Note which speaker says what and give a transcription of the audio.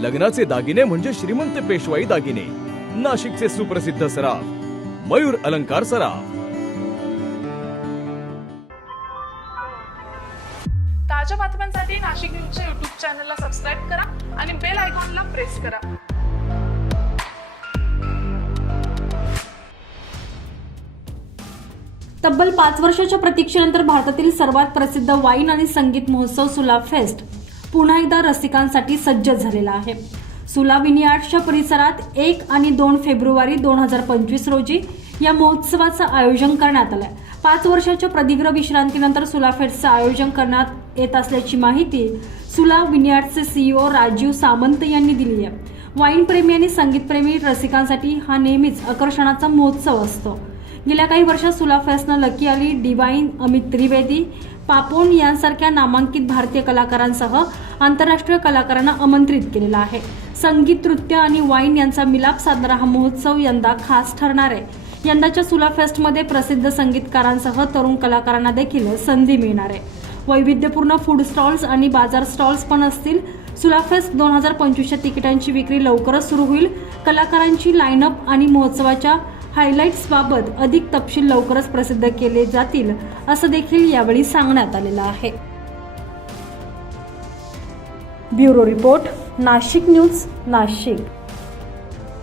Speaker 1: लग्नाचे दागिने म्हणजे श्रीमंत पेशवाई दागिने. नाशिकचे सुप्रसिद्ध सराफ मयूर अलंकार सराफ.
Speaker 2: ताज्या बातम्यांसाठी नाशिक न्यूजच्या युट्यूब चॅनलला सबस्क्राईब करा आणि बेल आयकॉनला प्रेस करा.
Speaker 3: तब्बल पाच वर्षाच्या प्रतीक्षेनंतर भारतातील सर्वात प्रसिद्ध वाईन आणि संगीत महोत्सव सुला फेस्ट पुन्हा एकदा रसिकांसाठी सज्ज झालेला आहे. सुला विनियार्डच्या परिसरात एक आणि दोन फेब्रुवारी दोन हजार पंचवीस रोजी या महोत्सवाचं आयोजन करण्यात आलंय. पाच वर्षाच्या प्रदीर्घ विश्रांतीनंतर सुलाफेटचं आयोजन करण्यात येत असल्याची माहिती सुला विनियार्डचे सीईओ राजीव सामंत यांनी दिली आहे. वाईनप्रेमी आणि संगीतप्रेमी रसिकांसाठी हा नेहमीच आकर्षणाचा महोत्सव असतो. गेल्या काही वर्षात सुला फेस्टनं लकी अली डिवाईन अमित त्रिवेदी पापोन यांसारख्या नामांकित भारतीय कलाकारांसह आंतरराष्ट्रीय कलाकारांना आमंत्रित केलेला आहे. संगीत नृत्य आणि वाईन यांचा मिलाप साधणारा हा महोत्सव यंदा खास ठरणार आहे. यंदाच्या सुला फेस्टमध्ये प्रसिद्ध संगीतकारांसह तरुण कलाकारांना देखील संधी मिळणार आहे. वैविध्यपूर्ण फूड स्टॉल्स आणि बाजार स्टॉल्स पण असतील. सुलाफेस्ट दोन हजार पंचवीसच्या तिकिटांची विक्री लवकरच सुरू होईल. कलाकारांची लाईनअप आणि महोत्सवाच्या हायलाईट्सबाबत अधिक तपशील लवकरच प्रसिद्ध केले जातील असं देखील यावेळी सांगण्यात आलेलं आहे. Bureau report Nashik news Nashik.